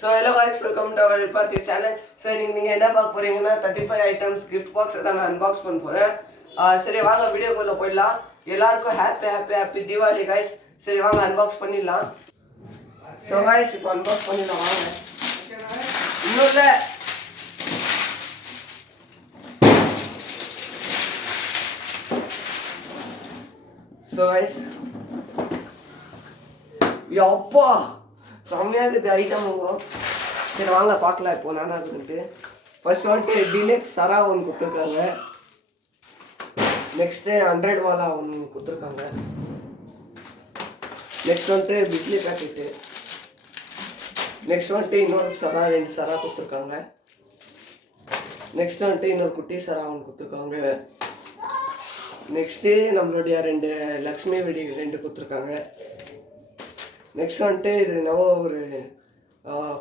So hello guys, welcome to our Party channel. So நீங்க என்ன பார்க்க போறீங்கன்னா 35 items gift box தான் நான் unbox பண்ண போறேன். சரி வாங்க வீடியோக்குள்ள போயிடலாம். எல்லாருக்கும் ஹாப்பி தீபாவளி guys. சரி வாங்க unbox பண்ணிடலாம். So guys இப்போ unbox பண்ணிடலாம் வாங்க. இன்னும் இல்ல. So guys யப்பா செம்மையாக இருக்குது ஐட்டம் சரி வாங்க பார்க்கலாம் இப்போ நானா இருக்குன்ட்டு ஃபர்ஸ்ட் வந்துட்டு டிலெக்ஸ் சரா ஒன்று கொடுத்துருக்காங்க. நெக்ஸ்ட்டு 100 வாலா ஒன்று கொடுத்துருக்காங்க. நெக்ஸ்ட் வந்துட்டு பிஸ்லி பேக்கெட்டு. நெக்ஸ்ட் வந்துட்டு இன்னொரு சரா 2 சரா கொடுத்துருக்காங்க. நெக்ஸ்ட் வந்துட்டு இன்னொரு குட்டி சரா ஒன்று கொடுத்துருக்காங்க. நெக்ஸ்ட்டு நம்மளுடைய 2 லக்ஷ்மி வெடி 2 கொடுத்துருக்காங்க. நெக்ஸ்ட் வந்துட்டு இது நவ ஒரு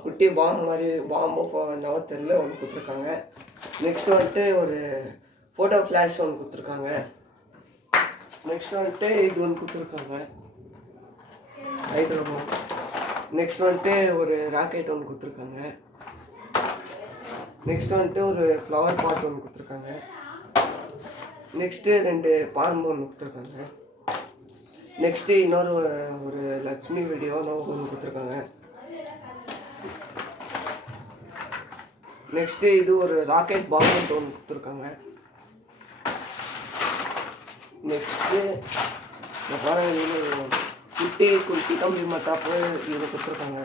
குட்டி பாம்பு மாதிரி பாம்பு நவ தெரியல ஒன்று கொடுத்துருக்காங்க. நெக்ஸ்ட் வந்துட்டு ஒரு ஃபோட்டோ ஃப்ளாஷ் ஒன்று கொடுத்துருக்காங்க. நெக்ஸ்ட் வந்துட்டு இது ஒன்று கொடுத்துருக்காங்க ஹைட்ரோபோன். நெக்ஸ்ட் வந்துட்டு ஒரு ராக்கெட் ஒன்று கொடுத்துருக்காங்க. நெக்ஸ்ட் வந்துட்டு ஒரு ஃப்ளவர் பாட் ஒன்று கொடுத்துருக்காங்க. நெக்ஸ்ட்டு 2 பாம்பு ஒன்று கொடுத்துருக்காங்க. நெக்ஸ்ட்டு இன்னொரு ஒரு லக்ஷ்மி வீடியோ ஒன்று கொடுத்துருக்காங்க. நெக்ஸ்ட்டு இது ஒரு ராக்கெட் பாம்பு ஒன்று கொடுத்துருக்காங்க. நெக்ஸ்ட்டு குட்டி கம்பி மத்தாப்பு இது கொடுத்துருக்காங்க.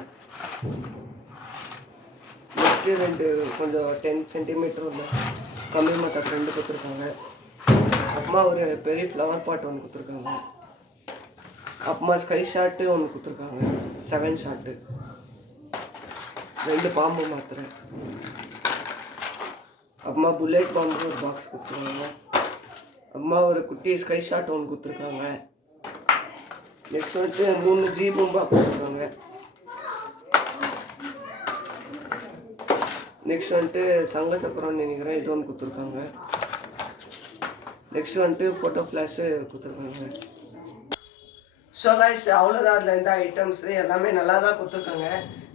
நெக்ஸ்ட்டு 2 கொஞ்சம் 10 சென்டிமீட்டர் உள்ள கம்பி மத்தாப்பு 2 கொடுத்துருக்காங்க. அப்புறமா ஒரு பெரிய ஃப்ளவர் பாட் ஒன்று கொடுத்துருக்காங்க. அப்புறமா ஸ்கை ஷாட்டு ஒன்று கொடுத்துருக்காங்க 7 ஷாட்டு. 2 பாம்பு மாத்திரை. அப்புறமா புல்லட் பாம்பு ஒரு பாக்ஸ் கொடுத்துருக்காங்க. அப்புறமா ஒரு குட்டி ஸ்கை ஷாட் ஒன்று கொடுத்துருக்காங்க. நெக்ஸ்ட் வந்துட்டு 3 ஜி பூம்பா கொடுத்துருக்காங்க. நெக்ஸ்ட் வந்துட்டு சங்க சக்கரம் நினைக்கிறேன் இது ஒன்று கொடுத்துருக்காங்க. நெக்ஸ்ட் வந்துட்டு ஃபோட்டோ ஃப்ளாஷு கொடுத்துருக்காங்க. ஸோ கைஸ் அவ்வளோதான் அதில் இருந்த ஐட்டம்ஸு எல்லாமே நல்லா தான் கொடுத்துருக்காங்க.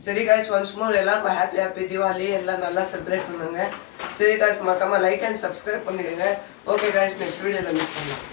சரி கைஸ் ஒன்ஸ் மோர் எல்லாருக்கும் ஹாப்பி தீபாவளி எல்லாம் நல்லா செலிப்ரேட் பண்ணுங்க. சரி கைஸ் மறக்காமல் லைக் அண்ட் சப்ஸ்கிரைப் பண்ணிவிடுங்க. ஓகே கைஸ் நெக்ஸ்ட் வீடியோவில் மீட் பண்ணலாம்.